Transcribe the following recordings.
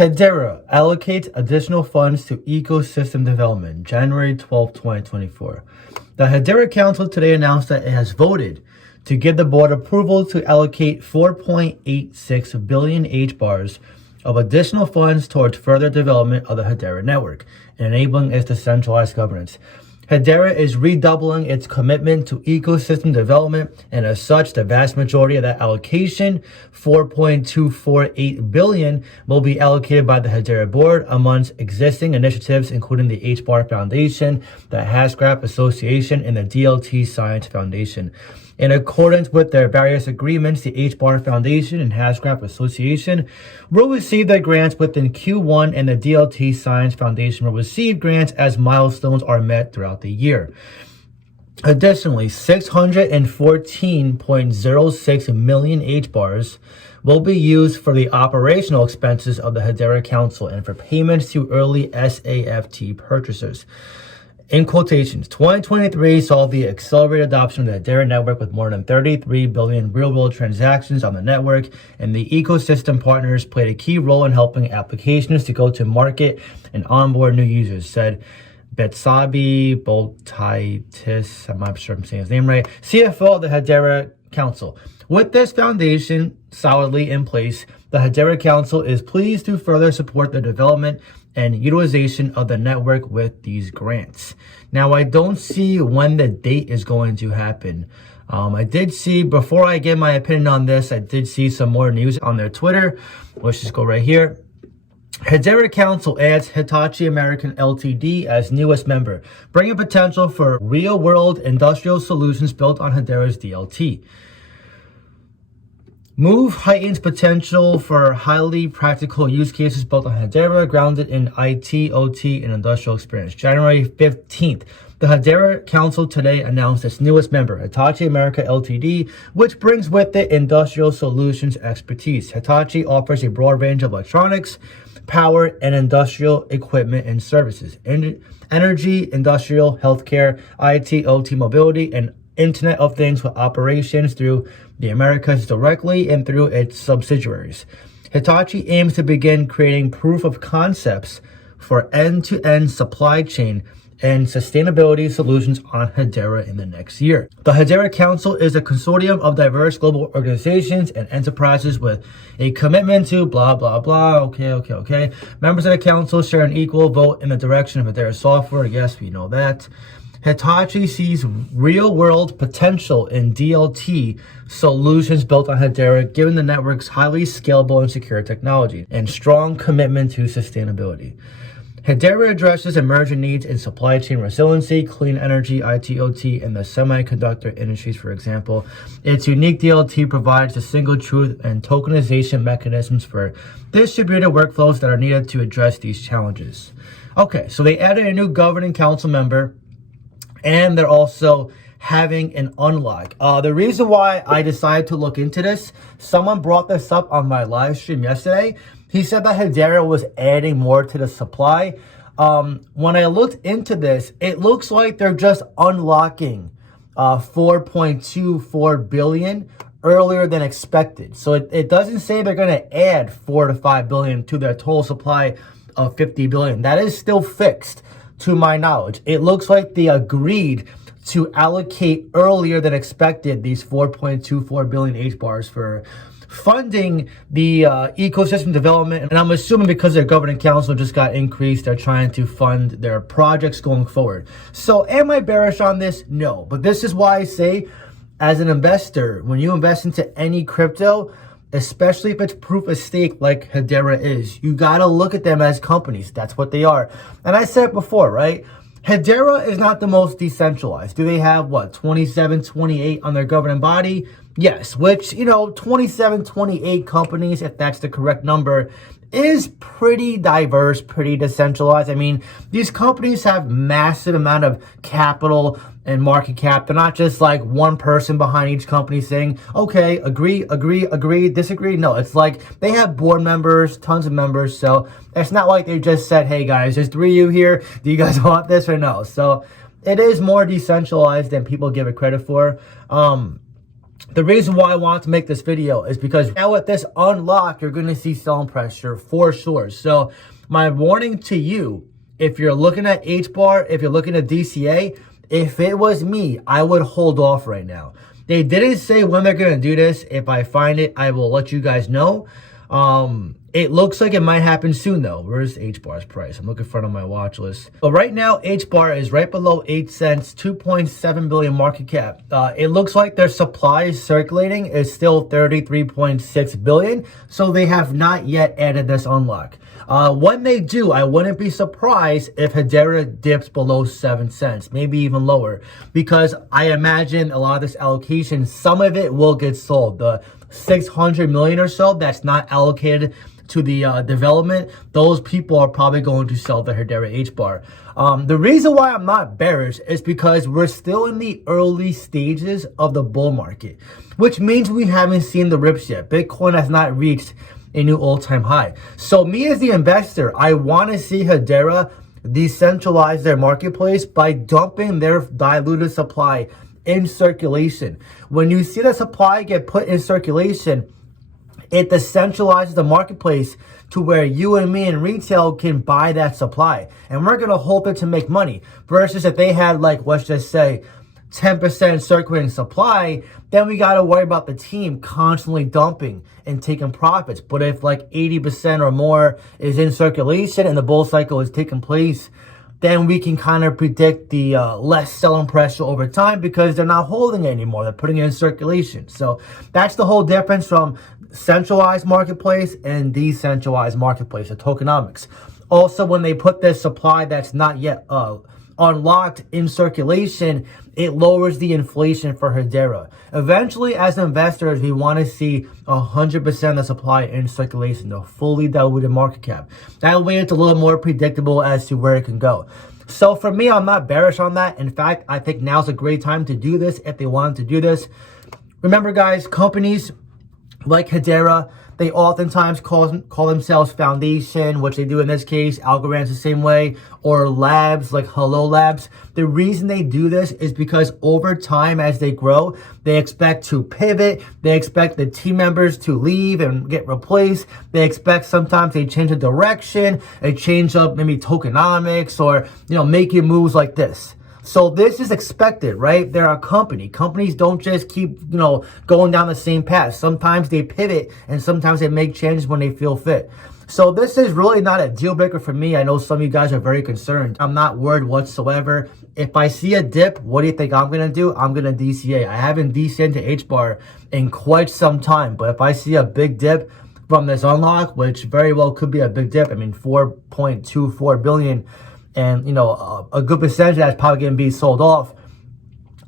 Hedera allocates additional funds to ecosystem development, January 12, 2024. The Hedera Council today announced that it has voted to give the board approval to allocate 4.86 billion HBARs of additional funds towards further development of the Hedera network and enabling its decentralized governance. Hedera is redoubling its commitment to ecosystem development, and as such, the vast majority of that allocation, 4.248 billion, will be allocated by the Hedera board amongst existing initiatives, including the HBAR Foundation, the HBAR Association, and the DLT Science Foundation. In accordance with their various agreements, the HBAR Foundation and HBAR Association will receive their grants within Q1, and the DLT Science Foundation will receive grants as milestones are met throughout the year. Additionally, 614.06 million HBARs will be used for the operational expenses of the Hedera Council and for payments to early SAFT purchasers. In quotations, 2023 saw the accelerated adoption of the Hedera network with more than 33 billion real-world transactions on the network, and the ecosystem partners played a key role in helping applications to go to market and onboard new users, said Betsabi Boltaitis, I'm not sure I'm saying his name right, CFO of the Hedera Council. With this foundation solidly in place, the Hedera Council is pleased to further support the development and utilization of the network with these grants. Now, I don't see when the date is going to happen. I did see, before I give my opinion on this, I did see some more news on their Twitter. Let's just go right here. Hedera Council adds Hitachi American Ltd. as newest member, bringing potential for real-world industrial solutions built on Hedera's DLT. Move heightens potential for highly practical use cases built on Hedera, grounded in IT, OT, and industrial experience. January 15th, the Hedera Council today announced its newest member, Hitachi America Ltd., which brings with it industrial solutions expertise. Hitachi offers a broad range of electronics, power, and industrial equipment and services. Energy, industrial, healthcare, IT, OT, mobility, and Internet of Things with operations through the Americas directly and through its subsidiaries. Hitachi aims to begin creating proof of concepts for end-to-end supply chain and sustainability solutions on Hedera in the next year. The Hedera Council is a consortium of diverse global organizations and enterprises with a commitment to blah, blah, blah. Okay. Members of the council share an equal vote in the direction of Hedera software. Yes, we know that. Hitachi sees real-world potential in DLT solutions built on Hedera, given the network's highly scalable and secure technology and strong commitment to sustainability. Hedera addresses emerging needs in supply chain resiliency, clean energy, IT, OT, and the semiconductor industries, for example. Its unique DLT provides the single truth and tokenization mechanisms for distributed workflows that are needed to address these challenges. Okay, so they added a new governing council member, and they're also having an unlock. The reason why I decided to look into this, someone brought this up on my live stream yesterday. He said that Hedera was adding more to the supply. When I looked into this, it looks like they're just unlocking 4.24 billion earlier than expected. So it doesn't say they're going to add 4 to 5 billion to their total supply of 50 billion. That is still fixed to my knowledge. It looks like they agreed to allocate earlier than expected these 4.24 billion HBARs for funding the ecosystem development. And I'm assuming because their governing council just got increased, they're trying to fund their projects going forward. So am I bearish on this? No. But this is why I say, as an investor, when you invest into any crypto, especially if it's proof of stake like Hedera is, you got to look at them as companies. That's what they are. And I said it before, right? Hedera is not the most decentralized. Do they have, 27, 28 on their governing body? Yes, which, 27, 28 companies, if that's the correct number, is pretty diverse, pretty decentralized. I mean, these companies have massive amount of capital and market cap. They're not just like one person behind each company saying, okay, agree, disagree. No, it's like they have board members, tons of members. So it's not like they just said, hey guys, there's 3 of you here. Do you guys want this or no? So it is more decentralized than people give it credit for. The reason why I want to make this video is because now with this unlock, you're going to see selling pressure for sure. So my warning to you, if you're looking at HBAR, if you're looking at DCA, if it was me, I would hold off right now. They didn't say when they're going to do this. If I find it, I will let you guys know. It looks like it might happen soon though. Where's HBAR's price? I'm looking in front of my watch list. But right now, HBAR is right below 8 cents, 2.7 billion market cap. It looks like their supply circulating is still 33.6 billion. So they have not yet added this unlock. When they do, I wouldn't be surprised if Hedera dips below 7 cents, maybe even lower, because I imagine a lot of this allocation, some of it will get sold. The 600 million or so that's not allocated to the development, those people are probably going to sell the Hedera HBAR. The reason why I'm not bearish is because we're still in the early stages of the bull market, which means we haven't seen the rips yet. Bitcoin has not reached a new all-time high. So me as the investor, I want to see Hedera decentralize their marketplace by dumping their diluted supply in circulation. When you see the supply get put in circulation, it decentralizes the marketplace to where you and me in retail can buy that supply. And we're going to hold it to make money. Versus if they had, like, let's just say 10% circulating supply, then we got to worry about the team constantly dumping and taking profits. But if like 80% or more is in circulation and the bull cycle is taking place, then we can kind of predict the less selling pressure over time because they're not holding it anymore. They're putting it in circulation. So that's the whole difference from centralized marketplace and decentralized marketplace, the tokenomics. Also, when they put this supply that's not yet unlocked in circulation, it lowers the inflation for Hedera. Eventually, as investors, we want to see 100% of the supply in circulation, the fully diluted market cap. That way, it's a little more predictable as to where it can go. So for me, I'm not bearish on that. In fact, I think now's a great time to do this if they wanted to do this. Remember, guys, companies like Hedera, they oftentimes call themselves foundation, which they do in this case. Algorand's the same way, or labs like Hello Labs. The reason they do this is because over time, as they grow, they expect to pivot. They expect the team members to leave and get replaced. They expect sometimes they change the direction, they change up maybe tokenomics, or making moves like this. So this is expected, right? They're a company. Companies don't just keep, going down the same path. Sometimes they pivot and sometimes they make changes when they feel fit. So this is really not a deal breaker for me. I know some of you guys are very concerned. I'm not worried whatsoever. If I see a dip, what do you think I'm going to do? I'm going to DCA. I haven't DCA'd to HBAR in quite some time. But if I see a big dip from this unlock, which very well could be a big dip, 4.24 billion, and a good percentage of that's probably going to be sold off,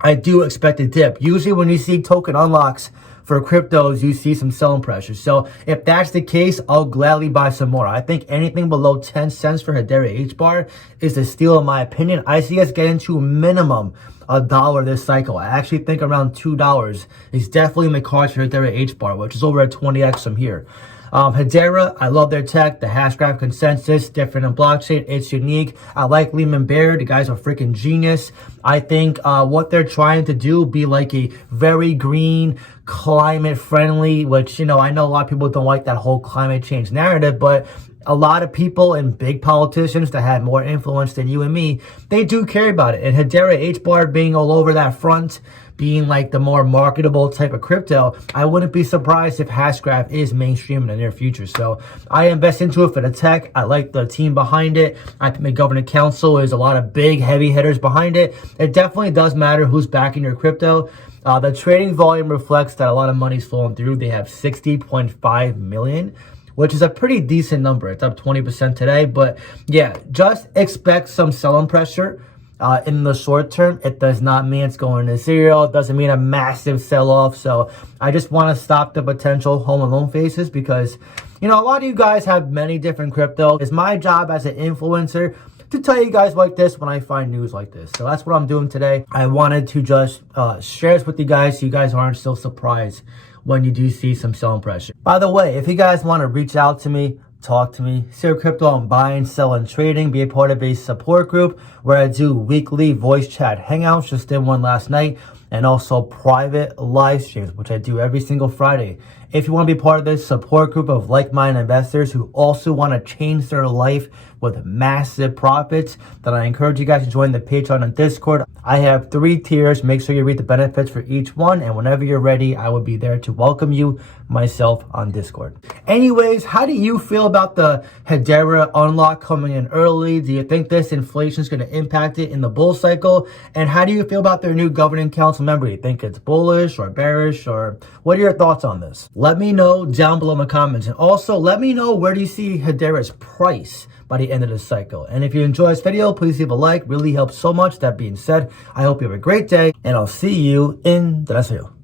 I do expect a dip. Usually when you see token unlocks for cryptos, you see some selling pressure. So if that's the case, I'll gladly buy some more. I think anything below 10 cents for Hedera HBAR is a steal in my opinion. I see us getting to minimum $1 this cycle. I actually think around $2 is definitely in the cards for Hedera HBAR, which is over at 20x from here. Hedera, I love their tech, the hash graph consensus, different in blockchain, it's unique. I like Lehman Bear, the guy's a freaking genius. I think what they're trying to do, be like a very green, climate friendly, which, I know a lot of people don't like that whole climate change narrative, but a lot of people and big politicians that have more influence than you and me, they do care about it. And Hedera HBAR being all over that front, being like the more marketable type of crypto, I wouldn't be surprised if Hashgraph is mainstream in the near future. So I invest into it for the tech. I like the team behind it. I think the governing council is a lot of big heavy hitters behind it. It definitely does matter who's backing your crypto. The trading volume reflects that a lot of money's flowing through. They have 60.5 million, which is a pretty decent number. It's up 20% today. But yeah, just expect some selling pressure. In the short term. It does not mean it's going to zero. It doesn't mean a massive sell-off. So I just want to stop the potential home alone phases because, a lot of you guys have many different crypto. It's my job as an influencer to tell you guys like this when I find news like this. So that's what I'm doing today. I wanted to just share this with you guys so you guys aren't still surprised when you do see some selling pressure. By the way, if you guys want to reach out to me, talk to me. Share crypto on buying, selling, trading. Be a part of a support group where I do weekly voice chat hangouts. Just did one last night. And also private live streams, which I do every single Friday. If you want to be part of this support group of like-minded investors who also want to change their life with massive profits, then I encourage you guys to join the Patreon and Discord. I have 3 tiers. Make sure you read the benefits for each one. And whenever you're ready, I will be there to welcome you myself on Discord. Anyways, how do you feel about the Hedera unlock coming in early? Do you think this inflation is going to impact it in the bull cycle? And how do you feel about their new governing council member? Do you think it's bullish or bearish, or what are your thoughts on this? Let me know down below in the comments. And also let me know, where do you see Hedera's price by the end of this cycle? And if you enjoyed this video, please leave a like. Really helps so much. That being said, I hope you have a great day, and I'll see you in the next video.